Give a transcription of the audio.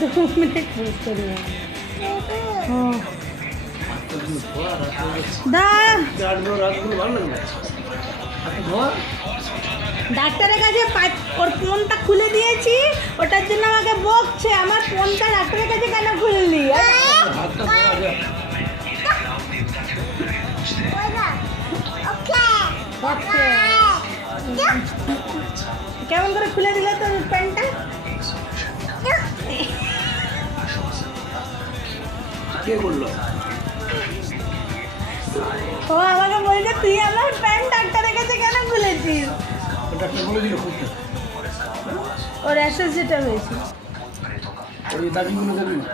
2 minute বুঝতে দিলাম দা ডাক্তারের কাছে ওর ফোনটা খুলে দিয়েছি, ওটার জন্য আমাকে বকছে, আমার ফোনটা ডাক্তারের কাছে কেন খুললি? কেমন করে খুলে দিলে তোর প্যান্টটা? কে করলো? ও আমাকে বলছে তুই আমার প্যান্ট ডাক্তারের কাছে কেন খুলেছিস? ডাক্তার বলে দিল খুলতে। ওর অ্যাসোসিয়েট হয়েছে। ওই দাবিগুলো দেবি না।